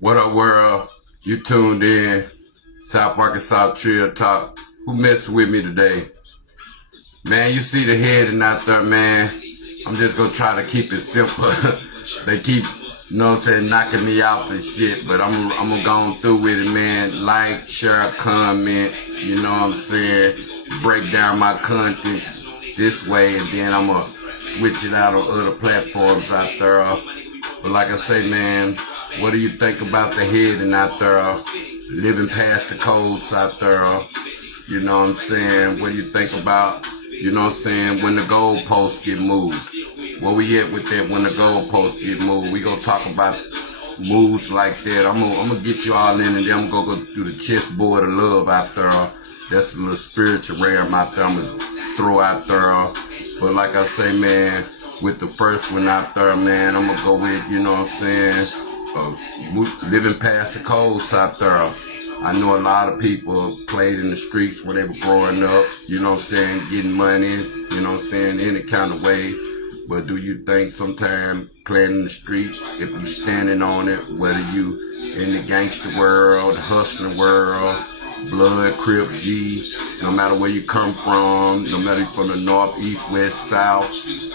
What up, world? You tuned in. South Arkansas Trill Talk. Who messing with me today? Man, you see the heading out there, man. I'm just gonna try to keep it simple. They keep, you know what I'm saying, knocking me out and shit, but I'm gonna go through with it, man. Like, share, comment, you know what I'm saying? Break down my content this way, and then I'm gonna switch it out on other platforms out there. But like I say, man, what do you think about the heading out there? Living past the codes out there? You know what I'm saying? What do you think about, you know what I'm saying, when the goalposts get moved? Where we at with that when the goalposts get moved? We gonna talk about moves like that. I'm gonna get you all in, and then I'm gonna go through the chessboard of love out there. That's a little spiritual realm out there. I'm gonna throw out there. But like I say, man, with the first one out there, man, I'm gonna go with, you know what I'm saying, living past the codes out there. I know a lot of people played in the streets when they were growing up, you know what I'm saying, getting money, you know what I'm saying, any kind of way. But do you think sometimes playing in the streets, if you standing on it, whether you in the gangster world, the hustling world, blood, crip, G, no matter where you come from, no matter if you're from the north, east, west, south,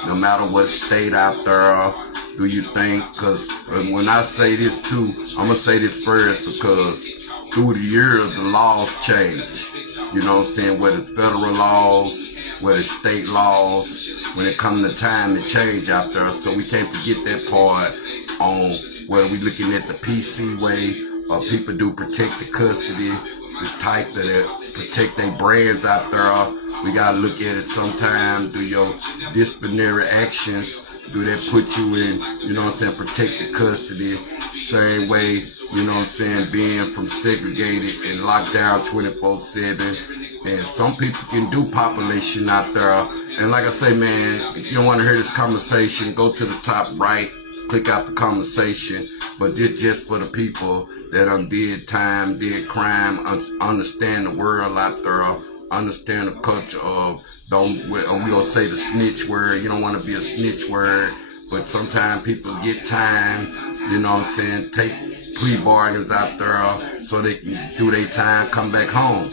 no matter what state out there, do you think, because when I say this too, I'm going to say this first because through the years, the laws change. You know what I'm saying? Whether federal laws, whether state laws, when it comes to time, it change out there. So we can't forget that part on whether we looking at the PC way or people do protected custody, the type that protect their brands out there. We got to look at it sometime. Do your disciplinary actions, do that put you in, you know what I'm saying, protected custody? Same way, you know what I'm saying, being from segregated and locked down 24/7. And some people can do population out there. And like I say, man, if you don't want to hear this conversation, go to the top right, click out the conversation. But this just for the people that did time, did crime, understand the world out there, understand the culture of, we gonna say the snitch word. You don't want to be a snitch word, but sometimes people get time, you know what I'm saying, take plea bargains out there so they can do their time, come back home.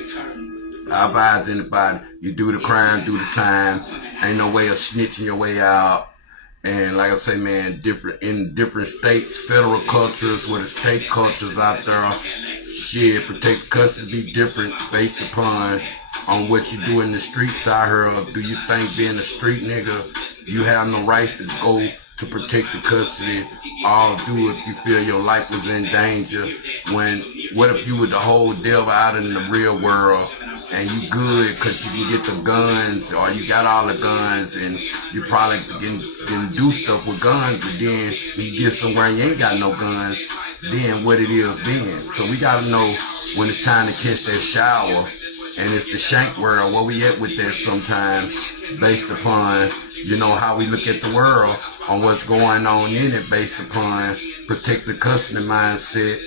I advise anybody, you do the crime, do the time. Ain't no way of snitching your way out. And like I say, man, in different states, federal cultures, where the state cultures out there, shit, protect custody be different based upon on what you do in the streets out here. Do you think being a street nigga, you have no rights to go to protect the custody? All do if you feel your life was in danger. What if you were the whole devil out in the real world and you good because you can get the guns, or you got all the guns and you probably can do stuff with guns, but then when you get somewhere and you ain't got no guns, then what it is then. So we gotta know when it's time to catch that shower, and it's the shank world, where we at with that sometime, based upon, you know, how we look at the world, on what's going on in it, based upon protected custody mindset.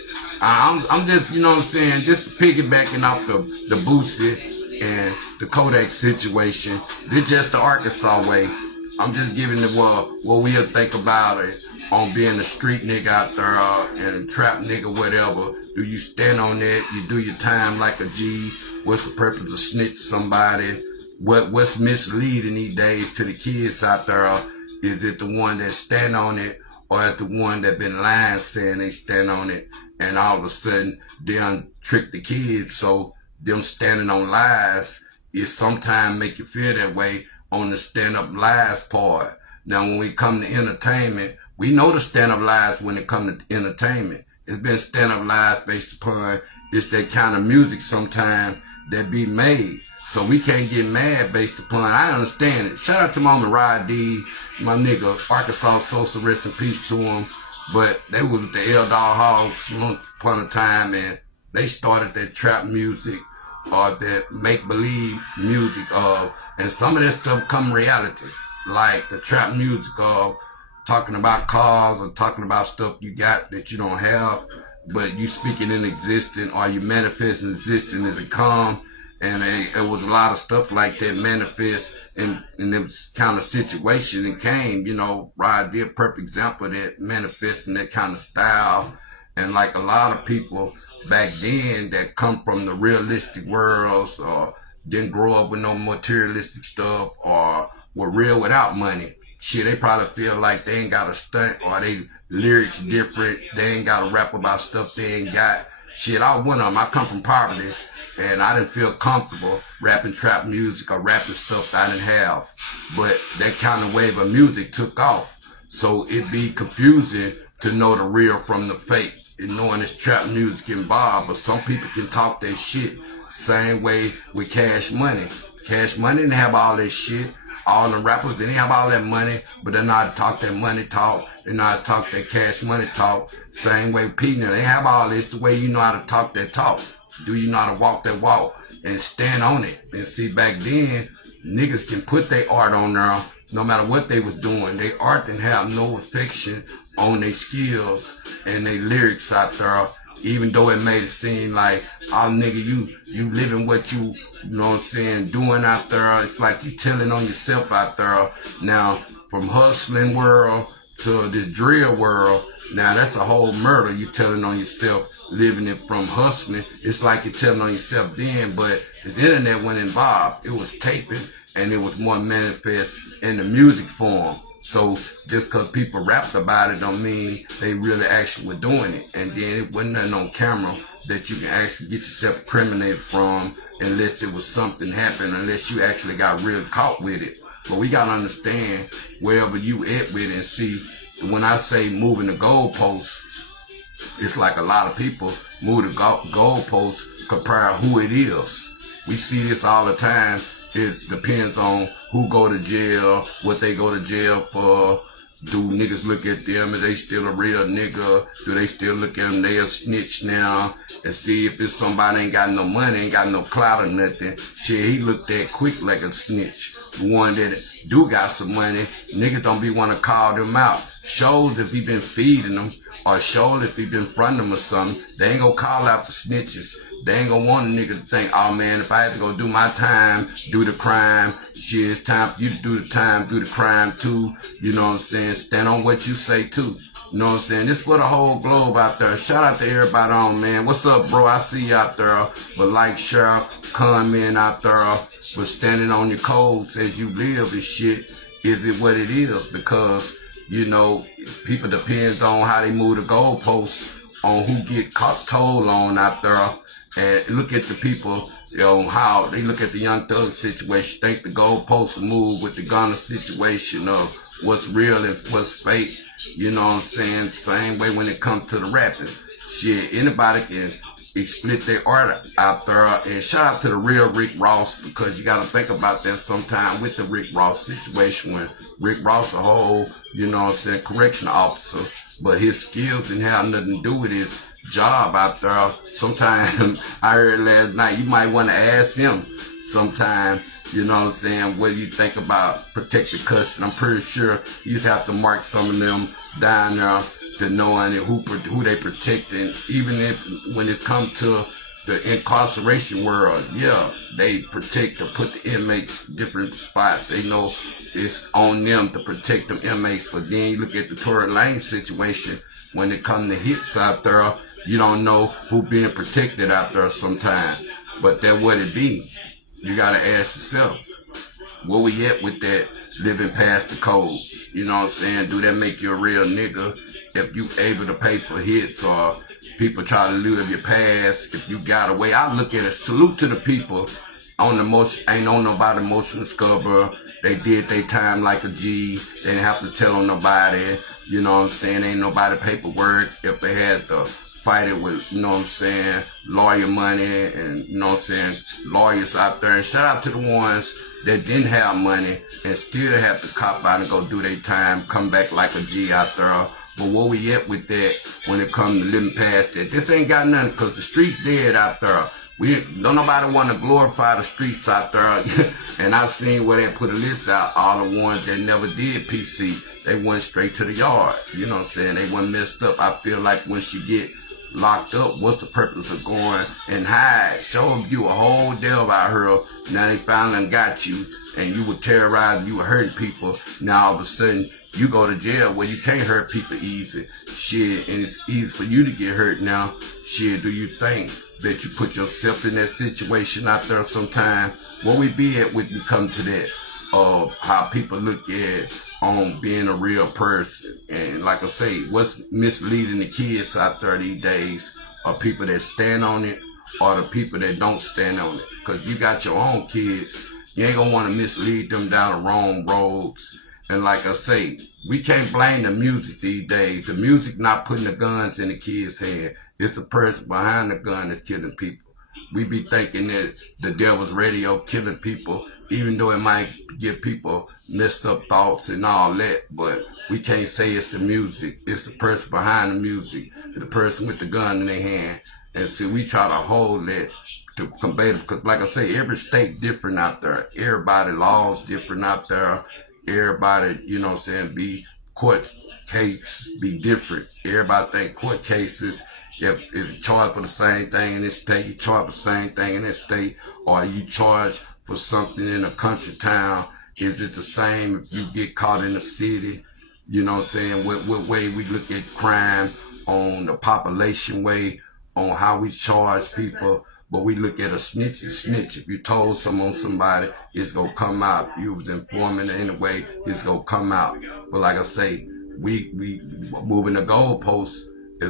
I'm just, you know what I'm saying, just piggybacking off the Boosie and the Kodak situation. This just the Arkansas way. I'm just giving the what we'll think about it on being a street nigga out there and a trap nigga, whatever. Do you stand on that? You do your time like a G? What's the purpose of snitch somebody? What's misleading these days to the kids out there? Is it the one that stand on it, or is the one that been lying saying they stand on it, and all of a sudden they trick the kids? So them standing on lies is sometimes make you feel that way on the stand-up lies part. Now when we come to entertainment, we know the stand-up lies when it comes to entertainment. It's been stand-up lies based upon it's that kind of music sometimes that be made. So we can't get mad based upon, I understand it. Shout out to Mama Rod D, my nigga, Arkansas Sosa, rest in peace to him. But they was with the L Dog Hogs once upon a time, and they started that trap music or that make-believe music and some of that stuff come reality. Like the trap music of talking about cars or talking about stuff you got that you don't have, but you speaking in existence, or you manifesting existence as it come. And it was a lot of stuff like that manifest in this kind of situation and came, you know, Rod did a perfect example of that manifesting that kind of style. And like a lot of people back then that come from the realistic worlds or didn't grow up with no materialistic stuff or were real without money. Shit, they probably feel like they ain't got a stunt or they lyrics different. They ain't got to rap about stuff they ain't got. Shit, I was one of them. I come from poverty, and I didn't feel comfortable rapping trap music or rapping stuff that I didn't have. But that kind of wave of music took off. So it'd be confusing to know the real from the fake and knowing this trap music involved. But some people can talk their shit. Same way with Cash Money. Cash Money didn't have all this shit. All the rappers didn't have all that money, but they know how to talk that money talk. They know how to talk that Cash Money talk. Same way Peanut. They have all this the way you know how to talk that talk. Do you know how to walk that walk and stand on it? And see, back then, niggas can put their art on there no matter what they was doing. Their art didn't have no affection on their skills and their lyrics out there, even though it made it seem like, oh nigga, you living what you know what I'm saying, doing out there. It's like you telling on yourself out there. Now, from hustling world to this drill world, now that's a whole murder. You telling on yourself, living it from hustling. It's like you're telling on yourself then, but the internet wasn't involved. It was taping, and it was more manifest in the music form. So just because people rapped about it don't mean they really actually were doing it. And then it wasn't nothing on camera that you can actually get yourself incriminated from unless it was something happened, unless you actually got real caught with it. But we got to understand wherever you at with it and see, when I say moving the goalposts, it's like a lot of people move the goalposts compared to who it is. We see this all the time. It depends on who go to jail, what they go to jail for. Do niggas look at them? Is they still a real nigga? Do they still look at them? They a snitch now? And see if it's somebody ain't got no money, ain't got no clout or nothing. Shit, he looked at quick like a snitch. The one that do got some money, niggas don't be want to call them out. Shows if he been feeding them, or shows if he been fronting them or something, they ain't gonna call out the snitches. They ain't gonna want a nigga to think, oh man, if I have to go do my time, do the crime, shit, it's time for you to do the time, do the crime too. You know what I'm saying? Stand on what you say too. You know what I'm saying? This for the whole globe out there. Shout out to everybody on, man. What's up, bro? I see you out there. But like, share, comment out there. But standing on your codes as you live and shit, is it what it is? Because, you know, people depends on how they move the goalposts, on who get caught told on out there. And look at the people, you know, how they look at the Young Thug situation. Think the goalposts move with the Gunna situation of what's real and what's fake. You know what I'm saying? Same way when it comes to the rapping. Shit, anybody can split their art out there. And shout out to the real Rick Ross, because you got to think about that sometime with the Rick Ross situation, when Rick Ross a whole, you know what I'm saying, correctional officer, but his skills didn't have nothing to do with his job out there. Sometime I heard last night, you might want to ask him sometime, you know what I'm saying, what do you think about protected custody? I'm pretty sure you just have to mark some of them down there to knowing who they protecting. Even if when it comes to the incarceration world, yeah, they protect or put the inmates different spots. They know it's on them to protect them inmates. But then you look at the Tory Lanez situation, when it comes to hits out there, you don't know who being protected out there sometimes. But that what it be. You gotta ask yourself, where we at with that living past the codes? You know what I'm saying? Do that make you a real nigga? If you able to pay for hits, or people try to live your past, if you got away. I look at it, salute to the people on the most, ain't on nobody motion discover. They did their time like a G. They didn't have to tell on nobody. You know what I'm saying? Ain't nobody paperwork. If they had to fight it with, you know what I'm saying, lawyer money and, you know what I'm saying, lawyers out there. And shout out to the ones that didn't have money and still have to cop out and go do their time, come back like a G out there. But where we at with that when it comes to living past that? This ain't got nothing, because the streets dead out there. Don't nobody want to glorify the streets out there. And I seen where they put a list out, all the ones that never did PC. They went straight to the yard. You know what I'm saying? They weren't messed up. I feel like when she get locked up. What's the purpose of going and hide? Show you a whole deal about her. Now they finally got you, and you were terrorizing, you were hurting people. Now all of a sudden, you go to jail where you can't hurt people easy. Shit, and it's easy for you to get hurt now. Shit, do you think that you put yourself in that situation out there sometime? Where we be at when you come to that? Of how people look at on being a real person. And like I say, what's misleading the kids out there these days are people that stand on it or the people that don't stand on it. Because you got your own kids. You ain't going to want to mislead them down the wrong roads. And like I say, we can't blame the music these days. The music not putting the guns in the kids' hand. It's the person behind the gun that's killing people. We be thinking that the devil's radio killing people, even though it might give people messed up thoughts and all that. But we can't say it's the music. It's the person behind the music, the person with the gun in their hand. And see, we try to hold that to convey it. Because like I say, every state different out there. Everybody laws different out there. Everybody, you know what I'm saying, be court case be different. Everybody think court cases, if you charged for the same thing in this state, you charge for the same thing in this state, or you charge for something in a country town, is it the same if you get caught in the city? You know what I'm saying? What way we look at crime on the population way, on how we charge people. But we look at a snitch as snitch. If you told somebody, it's going to come out. You was informing in a way, it's going to come out. But like I say, we moving the goalposts.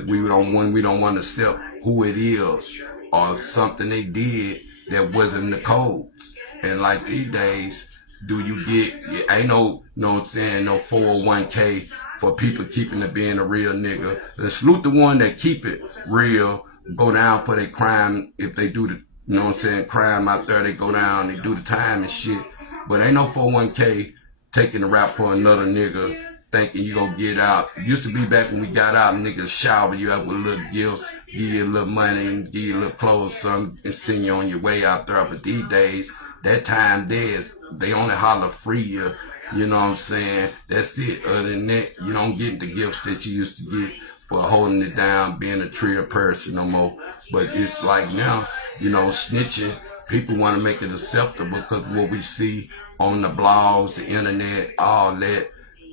We don't want to accept who it is or something they did that wasn't in the codes. And like these days, do you get, ain't no, you know what I'm saying, no 401k for people keeping it being a real nigga. And salute the one that keep it real. Go down for their crime. If they do the, you know what I'm saying, crime out there, they go down, they do the time and shit. But ain't no 401k taking the rap for another nigga thinking you gonna get out. Used to be back when we got out, niggas shower you up with little gifts, give you a little money, and give you a little clothes, something, and send you on your way out there. But these days, that time they only holler free you. You know what I'm saying? That's it. Other than that, you don't get the gifts that you used to get for holding it down, being a trio person no more. But it's like now, you know, snitching, people want to make it acceptable because what we see on the blogs, the internet, all that,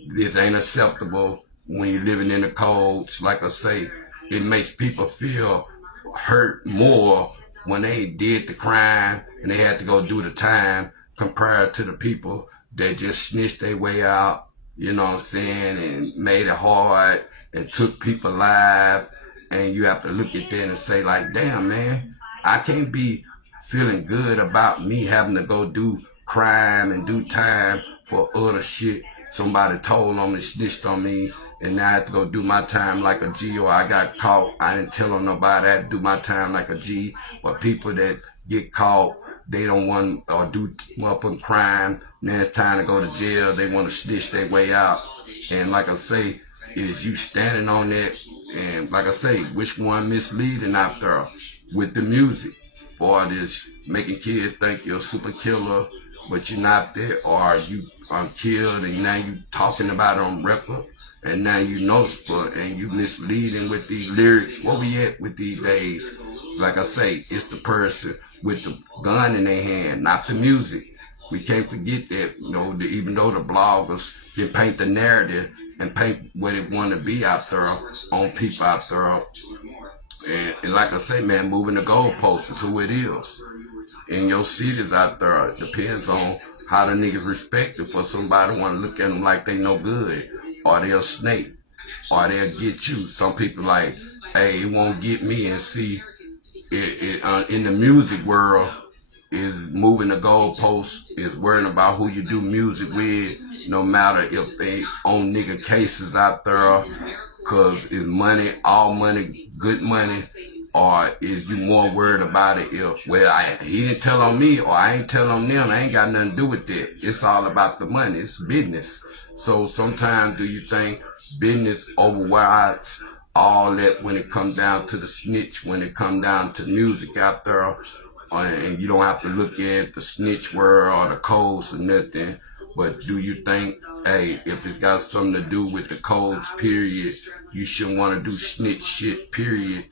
this ain't acceptable when you're living in the codes. Like I say, it makes people feel hurt more when they did the crime and they had to go do the time compared to the people that just snitched their way out, you know what I'm saying, and made it hard and took people alive. And you have to look at that and say like, damn man, I can't be feeling good about me having to go do crime and do time for other shit somebody told on me, snitched on me, and now I have to go do my time like a G, or I got caught, I didn't tell on nobody, I had to do my time like a G. But people that get caught, they don't want or do up in crime, now it's time to go to jail, they want to snitch their way out. And like I say, is you standing on that, and like I say, which one misleading out there with the music? Or this making kids think you're a super killer, but you're not there, or you killed and now you talking about it on record, and now you noticeable and you misleading with these lyrics. Where we at with these days? Like I say, it's the person with the gun in their hand, not the music. We can't forget that, you know, even though the bloggers can paint the narrative and paint what it want to be out there on people out there. And like I say, man, moving the goalposts is who it is. In your cities out there, it depends on how the niggas respect it. For somebody want to look at them like they no good, or they'll snake, or they'll get you. Some people like, hey, it won't get me. And see, in the music world, is moving the goalposts, is worrying about who you do music with, no matter if they own nigga cases out there, cause it's money, all money, good money, or is you more worried about it if, well, he didn't tell on me, or I ain't tell on them, I ain't got nothing to do with that. It's all about the money, it's business. So sometimes do you think business overrides all that when it comes down to the snitch, when it comes down to music out there? And you don't have to look at the snitch word or the codes or nothing, but do you think, hey, if it's got something to do with the codes, period, you shouldn't want to do snitch shit, period?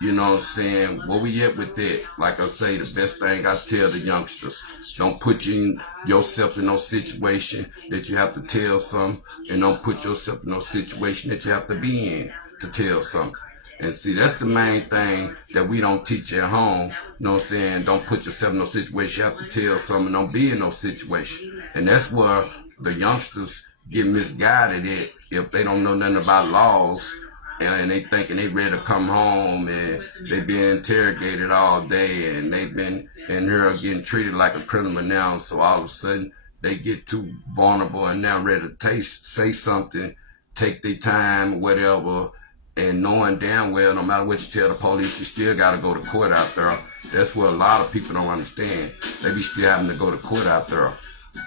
You know what I'm saying? Where we at with that? Like I say, the best thing I tell the youngsters, don't put yourself in no situation that you have to tell something, and don't put yourself in no situation that you have to be in to tell something. And see, that's the main thing that we don't teach at home. You know what I'm saying? Don't put yourself in no situation you have to tell something, don't be in no situation. And that's where the youngsters get misguided at if they don't know nothing about laws, and they thinking they ready to come home and they been interrogated all day and they've been in here getting treated like a criminal now. So all of a sudden they get too vulnerable and now ready to say something, take their time, whatever, and knowing damn well no matter what you tell the police, you still got to go to court out there. That's what a lot of people don't understand. They be still having to go to court out there.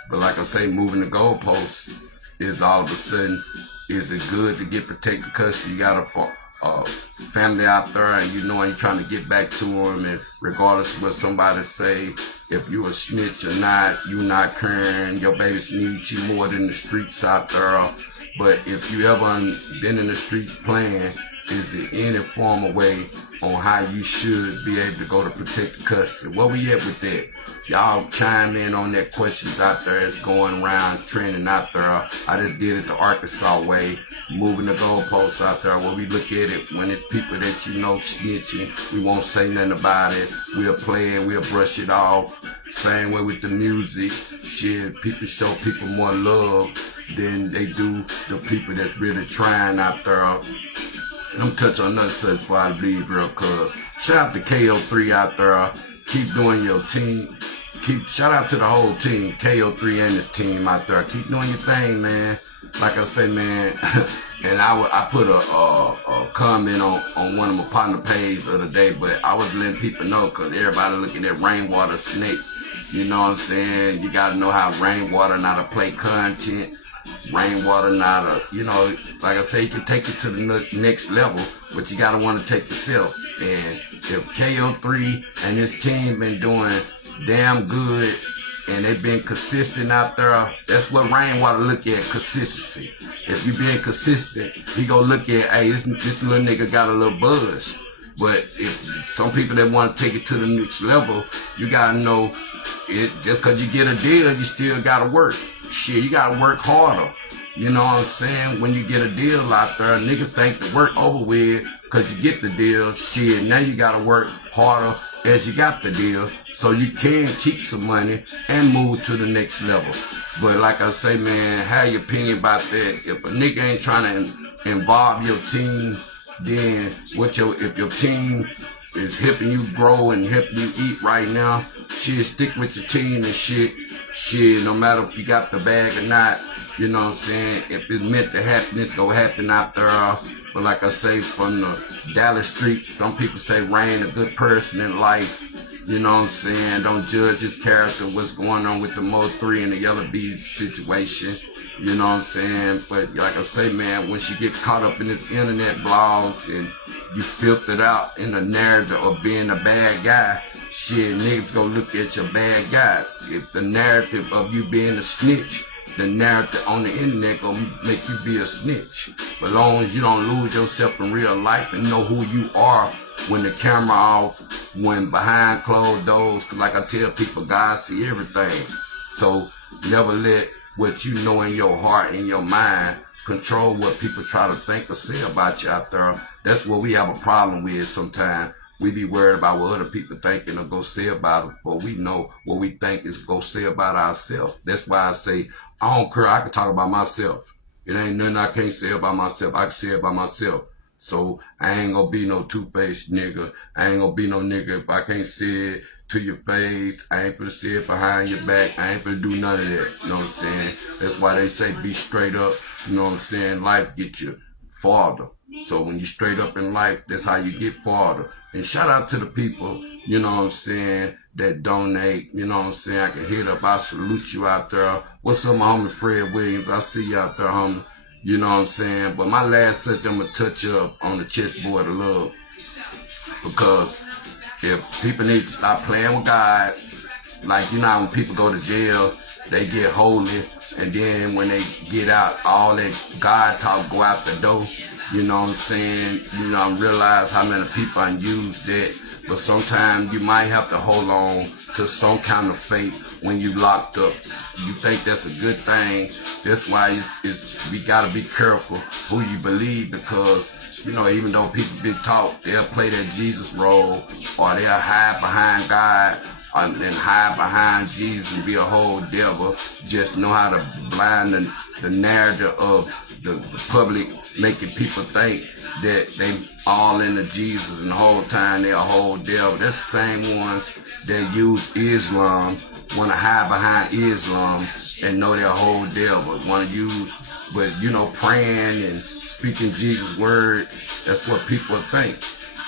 But like I say, moving the goalposts is all of a sudden, is it good to get protected custody? You got a family out there and you know you're trying to get back to them, and regardless of what somebody say, if you a snitch or not, you not caring, your babies need you more than the streets out there. But if you ever been in the streets playing, is it any form of way on how you should be able to go to protected custody? Where we at with that? Y'all chime in on that questions out there. It's going around trending out there. I just did it the Arkansas way, moving the goalposts out there where we look at it when it's people that you know snitching. We won't say nothing about it. We'll play it. We'll brush it off. Same way with the music. Shit, people show people more love than they do the people that's really trying out there. And I'm touching on another subject before I leave real cuz. Shout out to KO3 out there. Keep doing your team. Shout out to the whole team, KO3 and his team out there. Keep doing your thing, man. Like I say, man, and I put a comment on one of my partner pages the other day, but I was letting people know because everybody looking at rainwater snake. You know what I'm saying? You got to know how rainwater not to play content. Rainwater not a, you know, like I say, you can take it to the next level, but you got to want to take yourself. And if KO3 and his team been doing damn good and they been consistent out there, that's what rainwater look at, consistency. If you being consistent, he gonna look at, hey, this little nigga got a little buzz. But if some people that want to take it to the next level, you gotta know it. Just cause you get a deal, you still gotta work. Shit, you gotta work harder. You know what I'm saying? When you get a deal out there, niggas think the work over with cause you get the deal. Shit, now you gotta work harder as you got the deal so you can keep some money and move to the next level. But like I say, man, have your opinion about that. If a nigga ain't trying to involve your team, then if your team is helping you grow and helping you eat right now, shit, stick with your team and shit. Shit, no matter if you got the bag or not, you know what I'm saying? If it's meant to happen, it's gonna happen out there. But like I say, from the Dallas streets, some people say Rain a good person in life. You know what I'm saying? Don't judge his character, what's going on with the Mo3 and the Yellow Bees situation. You know what I'm saying? But like I say, man, once you get caught up in this internet blogs and you filtered out in the narrative of being a bad guy, shit, niggas gonna look at your bad guy. If the narrative of you being a snitch, the narrative on the internet gonna make you be a snitch. But as long as you don't lose yourself in real life and know who you are when the camera off, when behind closed doors, cause like I tell people, God see everything. So never let what you know in your heart and your mind control what people try to think or say about you out there. That's what we have a problem with sometimes. We be worried about what other people thinking or go say about us, but we know what we think is go say about ourselves. That's why I say, I don't care, I can talk about myself. It ain't nothing I can't say about myself. I can say about myself. So I ain't gonna be no two-faced nigga. I ain't gonna be no nigga if I can't say it to your face. I ain't gonna say it behind your back. I ain't gonna do none of that. You know what I'm saying? That's why they say be straight up. You know what I'm saying? Life get you farther. So when you straight up in life, that's how you get farther. And shout out to the people, you know what I'm saying, that donate. You know what I'm saying? I can hit up. I salute you out there. What's up, my homie Fred Williams? I see you out there, homie. You know what I'm saying? But my last touch, I'm going to touch up on the chessboard of love. Because if people need to stop playing with God, like, you know how when people go to jail, they get holy, and then when they get out, all that God talk go out the door. You know what I'm saying? You know, I realize how many people I use that, but sometimes you might have to hold on to some kind of faith when you locked up. You think that's a good thing. That's why we gotta be careful who you believe, because, you know, even though people be taught, they'll play that Jesus role, or they'll hide behind God and hide behind Jesus and be a whole devil. Just know how to blind the narrative of the public, making people think that they all into Jesus and the whole time they're a whole devil. That's the same ones that use Islam, want to hide behind Islam and know they're a whole devil. Want to use, but you know, praying and speaking Jesus' words, that's what people think.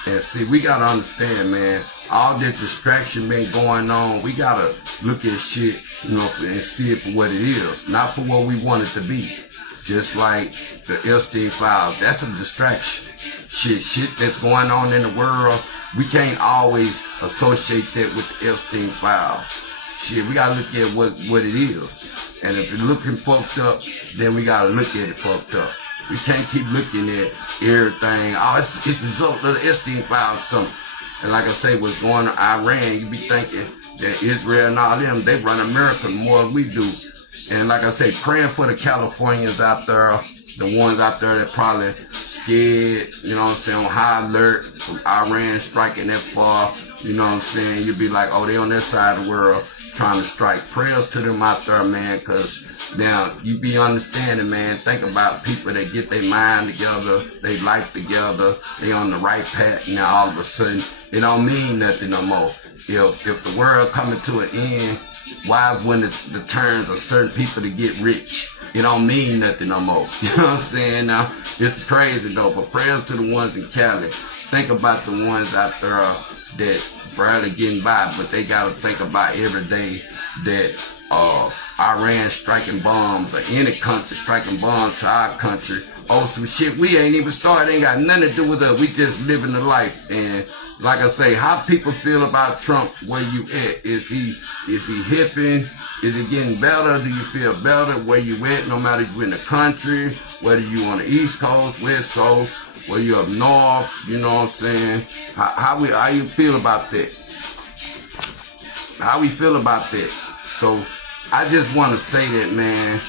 And see, we gotta understand, man, all this distraction been going on. We gotta look at shit, you know, and see it for what it is, not for what we want it to be. Just like the S.A.T.T files, that's a distraction. Shit that's going on in the world, we can't always associate that with the S.A.T.T files. Shit, we gotta look at what it is. And if it's looking fucked up, then we gotta look at it fucked up. We can't keep looking at everything. Oh, it's the result of the S.A.T.T files, something. And like I say, what's going on in Iran, you be thinking that Israel and all them, they run America more than we do. And like I say, praying for the Californians out there, the ones out there that probably scared, you know what I'm saying, on high alert from Iran striking that far, you know what I'm saying. You'd be like, oh, they on this side of the world trying to strike. Prayers to them out there, man, because now you be understanding, man. Think about people that get their mind together, they life together, they on the right path. Now all of a sudden, it don't mean nothing no more. If the world coming to an end, why when it's the turns of certain people to get rich? It don't mean nothing no more. You know what I'm saying? Now, it's crazy though, but prayers to the ones in Cali. Think about the ones out there that barely getting by, but they gotta think about every day that Iran striking bombs, or any country striking bombs to our country. Oh, some shit we ain't even started, ain't got nothing to do with us. We just living the life. And like I say, how people feel about Trump, where you at? Is he hipping? Is it getting better? Do you feel better where you at, no matter if you're in the country, whether you on the East Coast, West Coast, whether you up north, you know what I'm saying? How you feel about that? How we feel about that? So I just want to say that, man.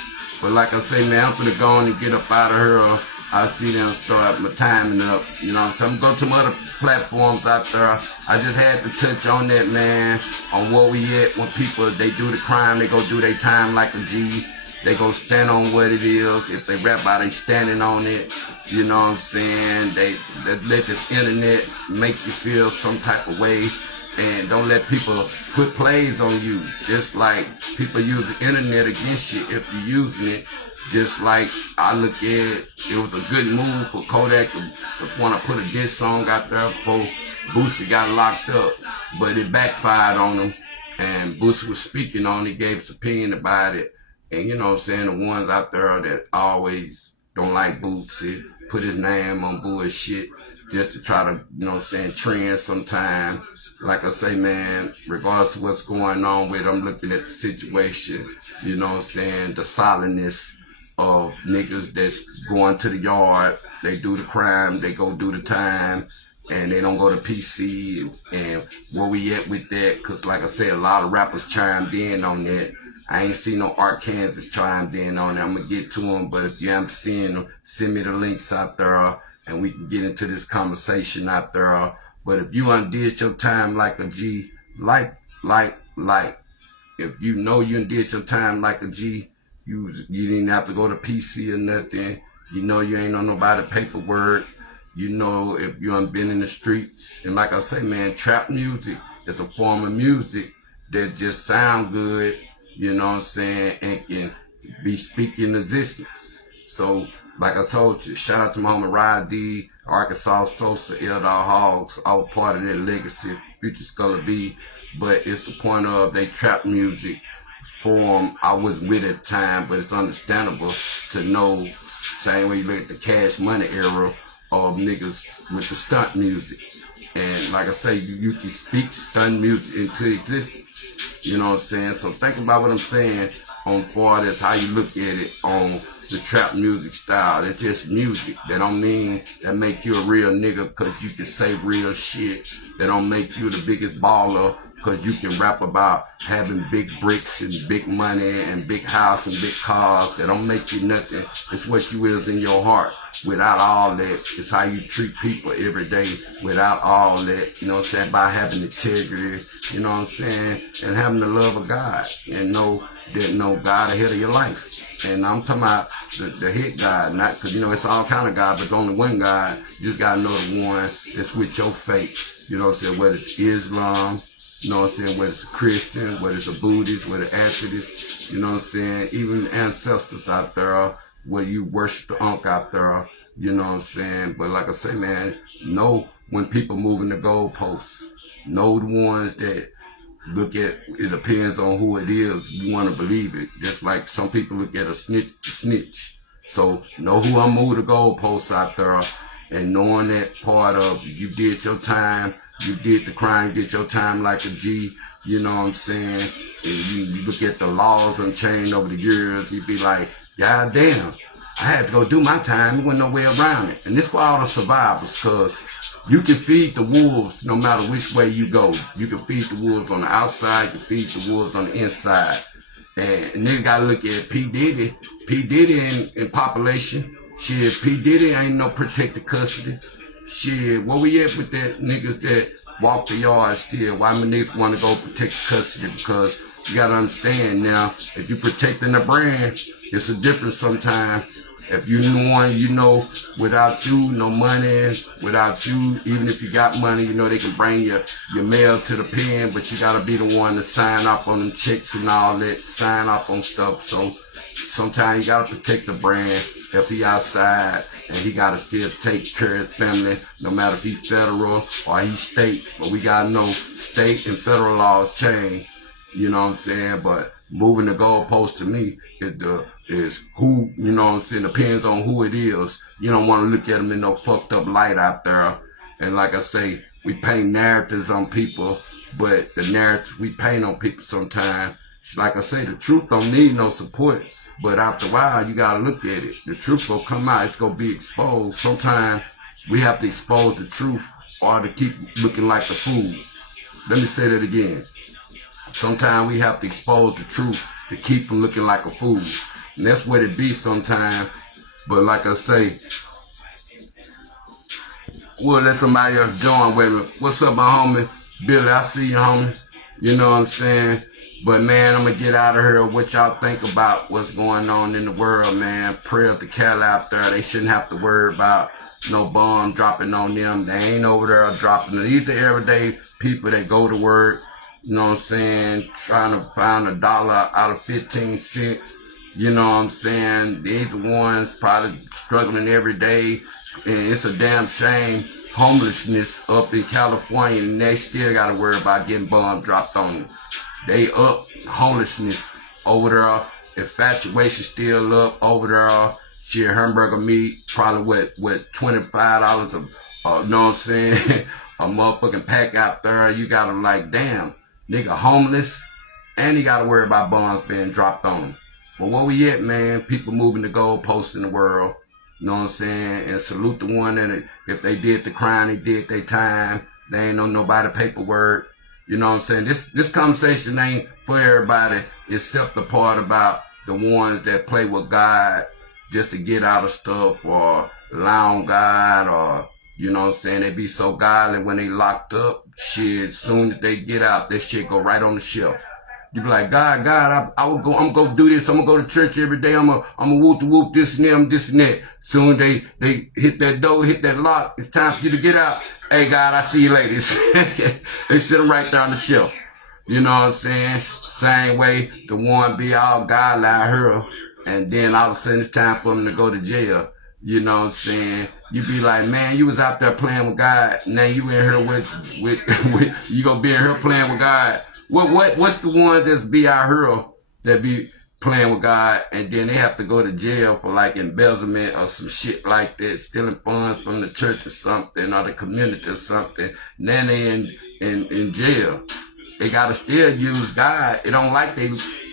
But like I say, man, I'm gonna go on and get up out of here. I see them start my timing up, you know. So I'm going to my other platforms out there. I just had to touch on that, man, on where we at when people, they do the crime, they go do their time like a G. They go stand on what it is. If they rap out, they standing on it. You know what I'm saying? They let this internet make you feel some type of way. And don't let people put plays on you. Just like people use the internet against you if you're using it. Just like I look at it, it was a good move for Kodak to want to put a diss song out there before Boosie got locked up. But it backfired on him. And Boosie was speaking on it, gave his opinion about it. And you know what I'm saying, the ones out there that always don't like Boosie, put his name on bullshit just to try to, you know what I'm saying, trend sometime. Like I say, man, regardless of what's going on with it, I'm looking at the situation, you know what I'm saying, the solidness of niggas that's going to the yard, they do the crime, they go do the time, and they don't go to PC, and where we at with that, because like I said, a lot of rappers chimed in on that. I ain't seen no Arkansas chimed in on that. I'm going to get to them, but if you haven't seen them, send me the links out there, and we can get into this conversation out there. But if you undid your time like a G, like, if you know you undid your time like a G, you didn't have to go to PC or nothing. You know you ain't on nobody paperwork. You know if you ain't been in the streets. And like I say, man, trap music is a form of music that just sound good, you know what I'm saying, and can be speaking existence. So, like I told you, shout out to my homie Rod D, Arkansas Sosa, Elder Hogs, all part of that legacy, Future Skulla B. But it's the point of they trap music form I was with at the time, but it's understandable to know, same way you look at the Cash Money era of niggas with the stunt music. And like I say, you can speak stunt music into existence. You know what I'm saying? So think about what I'm saying on far as how you look at it on the trap music style. It's just music. That don't mean that make you a real nigga because you can say real shit. That don't make you the biggest baller because you can rap about having big bricks and big money and big house and big cars. That don't make you nothing. It's what you is in your heart. Without all that, it's how you treat people every day. Without all that, you know what I'm saying, by having integrity, you know what I'm saying, and having the love of God, and know that God ahead of your life. And I'm talking about the head God, not because, you know, it's all kind of God, but it's only one God. You just got to know the one that's with your faith. You know what I'm saying, whether it's Islam, you know what I'm saying, whether it's a Christian, whether it's a Buddhist, whether it's atheists, you know what I'm saying, even ancestors out there, where you worship the Ankh out there, you know what I'm saying. But like I say, man, know when people moving the goalposts. Know the ones that look at, it depends on who it is, you want to believe it. Just like some people look at a snitch to snitch. So know who I'm moving the goalposts out there, and knowing that part of you did your time, you did the crime, did your time like a G, you know what I'm saying. And you look at the laws unchained over the years, you be like, God damn, I had to go do my time. There wasn't no way around it. And this for all the survivors, because you can feed the wolves no matter which way you go. You can feed the wolves on the outside, you can feed the wolves on the inside. And nigga gotta look at P. Diddy. P. Diddy in population. Shit, P. Diddy ain't no protected custody. Shit, where we at with that niggas that walk the yard still? Why my niggas want to go protect custody? Because you gotta understand now, if you protecting the brand, it's a difference sometimes. If you one, you know, without you, no money, without you, even if you got money, you know, they can bring your mail to the pen, but you gotta be the one to sign off on them checks and all that, sign off on stuff. So sometimes you gotta protect the brand. If he outside, and he gotta still take care of his family, no matter if he's federal or he's state. But we gotta know state and federal laws change. You know what I'm saying? But moving the goalpost to me is who, you know what I'm saying, depends on who it is. You don't want to look at them in no fucked up light out there. And like I say, we paint narratives on people, but the narratives we paint on people sometimes, like I say, the truth don't need no support. But after a while, you gotta look at it. The truth will come out. It's gonna be exposed. Sometimes we have to expose the truth or to keep looking like the fool. Let me say that again. Sometimes we have to expose the truth to keep from looking like a fool. And that's what it be sometimes. But like I say, we'll let somebody else join with me. What's up, my homie? Billy, I see you, homie. You know what I'm saying? But man, I'm gonna get out of here. What y'all think about what's going on in the world, man? Prayers to Cali out there. They shouldn't have to worry about no bomb dropping on them. They ain't over there dropping it. These are everyday people that go to work, you know what I'm saying, trying to find $1 out of 15 cents. You know what I'm saying? These are ones probably struggling every day. And it's a damn shame. Homelessness up in California, and they still got to worry about getting bombs dropped on them. They up homelessness over there. Infatuation still up over there. Shit, hamburger meat, probably what $25 you know what I'm saying? A motherfucking pack out there. You gotta like, damn, nigga homeless, and he gotta worry about bombs being dropped on him. But where we at, man? People moving the goalposts in the world. You know what I'm saying? And salute the one that if they did the crime, they did their time. They ain't on nobody paperwork. You know what I'm saying? This conversation ain't for everybody except the part about the ones that play with God just to get out of stuff or lie on God, or, you know what I'm saying, they be so godly when they locked up. Shit, as soon as they get out, that shit go right on the shelf. You be like, God, I'm gonna go do this. I'm gonna go to church every day. I'm gonna whoop this and them, this and that. Soon they hit that door, hit that lock. It's time for you to get out. Hey, God, I see you ladies. They sit them right there on the shelf. You know what I'm saying? Same way the one be all godly out here, and then all of a sudden it's time for them to go to jail. You know what I'm saying? You be like, man, you was out there playing with God. Now you in here with you gonna be in here playing with God. What's the ones that's be out here that be playing with God, and then they have to go to jail for like embezzlement or some shit like that, stealing funds from the church or something, or the community or something. And then they in jail. They gotta still use God. It don't like they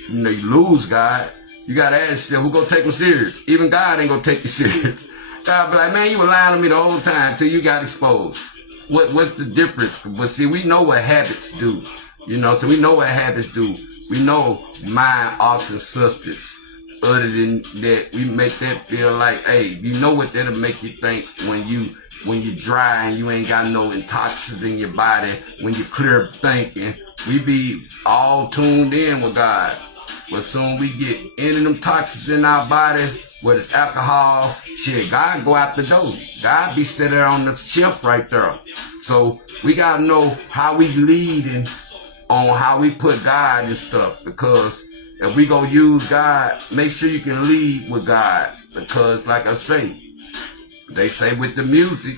lose God. You gotta ask yourself, who gonna take them serious? Even God ain't gonna take you serious. God be like, man, you were lying to me the whole time till you got exposed. What's the difference? But see, we know what habits do. You know, so we know what habits do. We know mind altering substance. Other than that, we make that feel like, hey, you know what that'll make you think when you dry and you ain't got no intoxicants in your body, when you clear thinking. We be all tuned in with God. But soon we get any of them toxins in our body, whether it's alcohol, shit, God go out the door. God be sitting there on the shelf right there. So we gotta know how we leading on how we put God and stuff, because if we go use God, make sure you can lead with God, because like I say, they say with the music,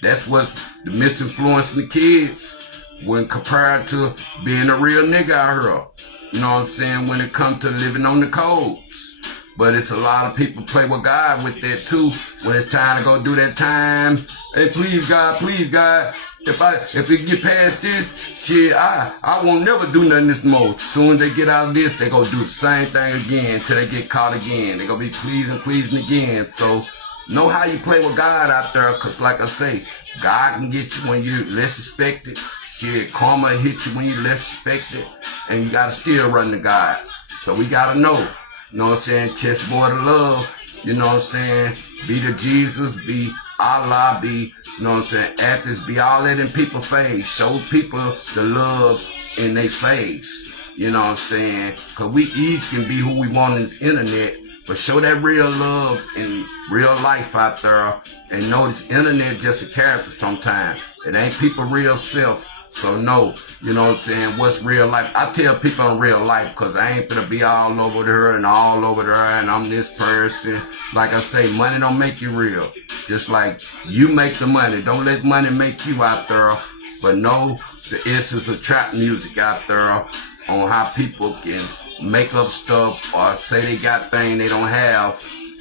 that's what's the misinfluencing the kids when compared to being a real nigga out here. You know what I'm saying? When it comes to living on the codes. But it's a lot of people play with God with that too. When it's time to go do that time, hey, please God, if we get past this, shit, I won't never do nothing this more. Soon as they get out of this, they gonna do the same thing again till they get caught again. They gonna be pleasing again. So know how you play with God out there, cause like I say, God can get you when you less expect it. Shit, karma hit you when you less expect it, and you gotta still run to God. So we gotta know. You know what I'm saying? Chessboard of love. You know what I'm saying? Be the Jesus, be Allah, be, you know what I'm saying, athletes, be all that in people's face. Show people the love in their face. You know what I'm saying? Because we each can be who we want on this internet, but show that real love in real life out there. And know this internet just a character sometimes. It ain't people real self. So no, you know what I'm saying, what's real life? I tell people in real life, because I ain't gonna be all over there and all over there and I'm this person. Like I say, money don't make you real. Just like you make the money. Don't let money make you out there. But know the essence of trap music out there on how people can make up stuff or say they got things they don't have,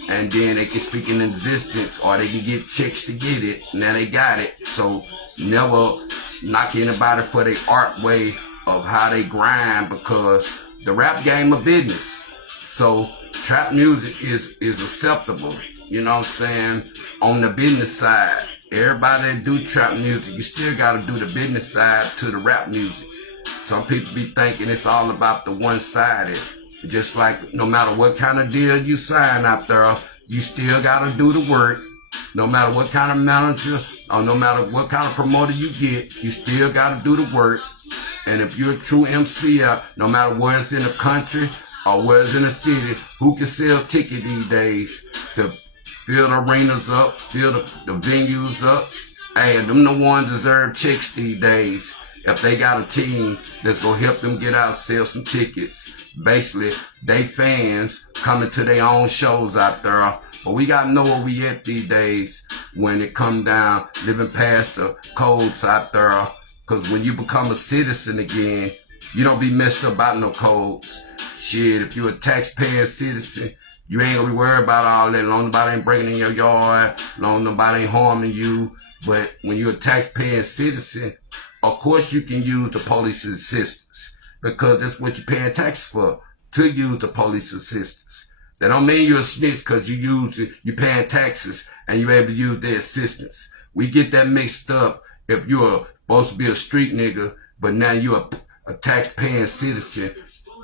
and then they can speak in existence, or they can get chicks to get it. Now they got it. So never knock anybody for their art way of how they grind, because the rap game a business. So trap music is acceptable, you know what I'm saying, on the business side. Everybody that do trap music, you still gotta do the business side to the rap music. Some people be thinking it's all about the one-sided. Just like no matter what kind of deal you sign out there, you still gotta do the work. No matter what kind of manager or no matter what kind of promoter you get, you still gotta do the work. And if you're a true MC, no matter where it's in the country or where it's in the city, who can sell tickets these days to fill the arenas up, fill the venues up? Hey, them the ones deserve checks these days. If they got a team that's gonna help them get out, sell some tickets. Basically, they fans coming to their own shows out there. But we gotta know where we at these days when it come down, living past the codes out there. Cause when you become a citizen again, you don't be messed up about no codes. Shit, if you a taxpaying citizen, you ain't gonna be worried about all that. Long nobody ain't breaking in your yard, long nobody ain't harming you. But when you're a taxpaying citizen, of course you can use the police assistance, because that's what you're paying taxes for, to use the police assistance. That don't mean you're a snitch because you're paying taxes and you're able to use their assistance. We get that mixed up if you're supposed to be a street nigga, but now you're a tax-paying citizen.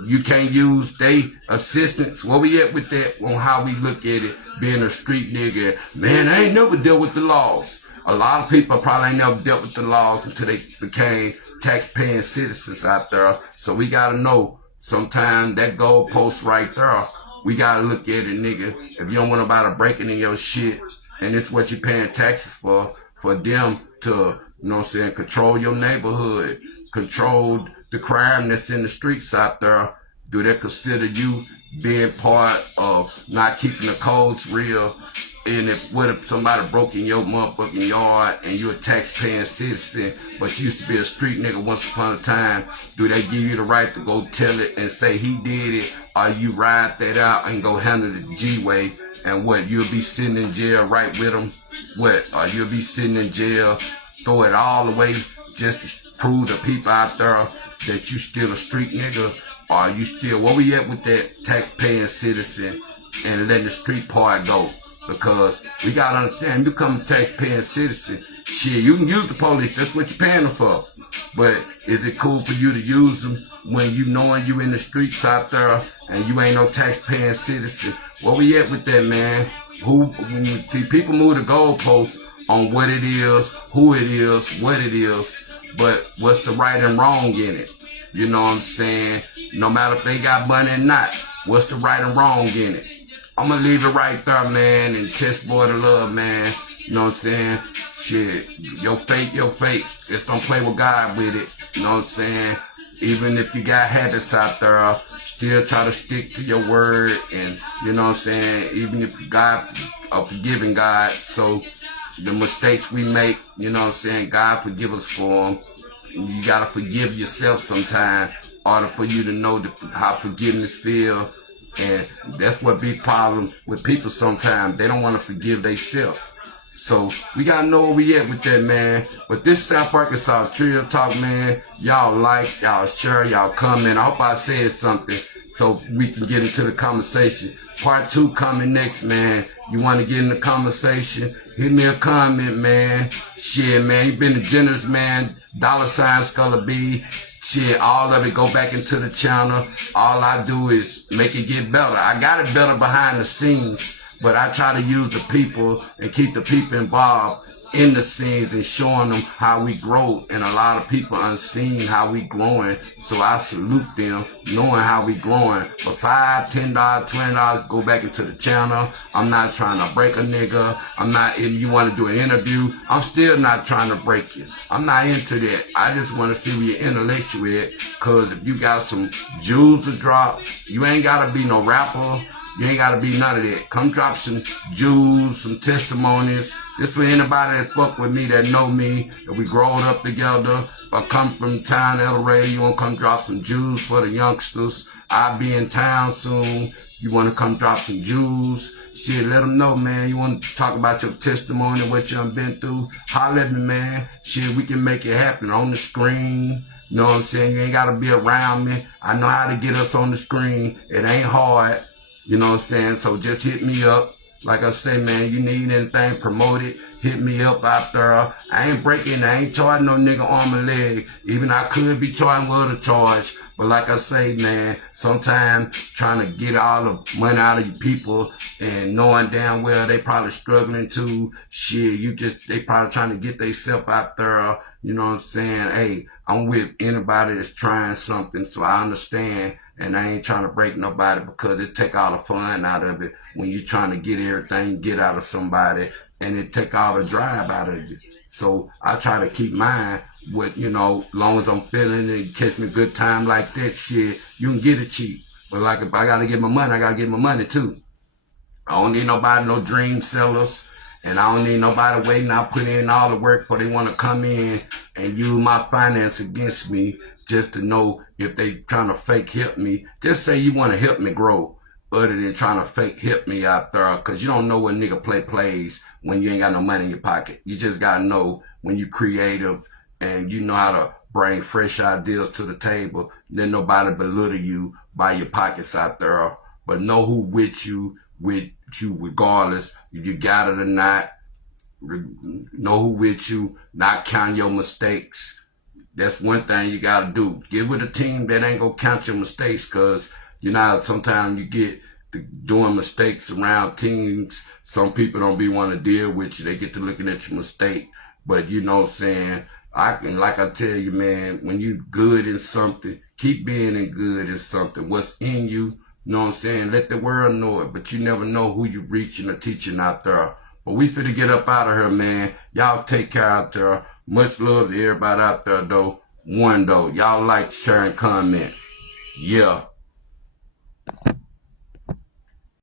You can't use their assistance. Where we at with that on how we look at it, being a street nigga? Man, I ain't never dealt with the laws. A lot of people probably ain't never dealt with the laws until they became tax-paying citizens out there. So we gotta know sometimes that goalpost right there, we gotta look at it, nigga. If you don't want nobody breaking in your shit, and it's what you're paying taxes for them to, you know what I'm saying, control your neighborhood, control the crime that's in the streets out there, do they consider you being part of not keeping the codes real? And what if somebody broke in your motherfucking yard and you're a tax-paying citizen, but you used to be a street nigga once upon a time? Do they give you the right to go tell it and say he did it, or you ride that out and go handle the G-way? And what, you'll be sitting in jail right with them? What, or you'll be sitting in jail, throw it all away just to prove to people out there that you still a street nigga? Or are you still, where we at with that taxpaying citizen and letting the street part go? Because we gotta understand, you become a taxpaying citizen, shit, you can use the police, that's what you're paying them for. But is it cool for you to use them when you knowing you in the streets out there and you ain't no taxpaying citizen? Where we at with that, man? See, people move the goalposts on what it is, who it is, what it is, but what's the right and wrong in it? You know what I'm saying? No matter if they got money or not, what's the right and wrong in it? I'm gonna leave it right there, man, and ChessBoard of love, man. You know what I'm saying? Shit, your fate, your fate. Just don't play with God with it. You know what I'm saying? Even if you got habits out there, still try to stick to your word. And, you know what I'm saying? Even if God, a forgiving God. So the mistakes we make, you know what I'm saying? God forgive us for them. You gotta forgive yourself sometime in order for you to know how forgiveness feels. And that's what big problem with people sometimes. They don't want to forgive themselves. So we gotta know where we at with that, man. But this South Arkansas Trio Talk, man, y'all like, y'all share, y'all comment. I hope I said something so we can get into the conversation. Part 2 coming next, man. You want to get in the conversation? Hit me a comment, man. Shit, man, you been a generous man. $sign Skulla B. Shit, all of it go back into the channel. All I do is make it get better. I got it better behind the scenes, but I try to use the people and keep the people involved in the scenes and showing them how we grow. And a lot of people unseen how we growing. So I salute them knowing how we growing. But $5, $10, $20 go back into the channel. I'm not trying to break a nigga. I'm not, if you want to do an interview, I'm still not trying to break you. I'm not into that. I just want to see where your intellectual at. Cause if you got some jewels to drop, you ain't gotta be no rapper. You ain't gotta be none of that. Come drop some jewels, some testimonies. This for anybody that fuck with me, that know me, that we growed up together, or come from town, El Rey, you wanna come drop some jewels for the youngsters. I'll be in town soon. You wanna come drop some jewels. Shit, let them know, man. You wanna talk about your testimony, what you done been through. Holler at me, man. Shit, we can make it happen on the screen. You know what I'm saying? You ain't gotta be around me. I know how to get us on the screen. It ain't hard. You know what I'm saying? So just hit me up. Like I say, man, you need anything promoted, hit me up out there. I ain't breaking, I ain't charging no nigga arm and leg. Even I could be charging with a charge. But like I say, man, sometimes trying to get all the money out of you people and knowing damn well they probably struggling to shit. They probably trying to get themselves out there. You know what I'm saying? Hey, I'm with anybody that's trying something, so I understand. And I ain't trying to break nobody because it take all the fun out of it when you trying to get everything, get out of somebody, and it take all the drive out of you. So I try to keep mine with, you know, long as I'm feeling it, catch me a good time like that shit, you can get it cheap. But like if I gotta get my money, I gotta get my money too. I don't need nobody, no dream sellers. And I don't need nobody waiting. I put in all the work before they want to come in and use my finance against me just to know if they trying to fake help me. Just say you want to help me grow other than trying to fake help me out there, because you don't know what nigga plays when you ain't got no money in your pocket. You just got to know when you creative and you know how to bring fresh ideas to the table. Then nobody belittle you by your pockets out there, but know who with you regardless if you got it or not. Know who with you, not count your mistakes. That's one thing you gotta do. Get with a team that ain't gonna count your mistakes, cause you know sometimes you get to doing mistakes around teams. Some people don't be want to deal with you. They get to looking at your mistake. But you know what I'm saying, like I tell you, man, when you good in something, keep being good in something. What's in you, you know what I'm saying? Let the world know it, but you never know who you reaching or teaching out there. But we finna get up out of here, man. Y'all take care out there. Much love to everybody out there, though. Y'all like, share, and comment. Yeah.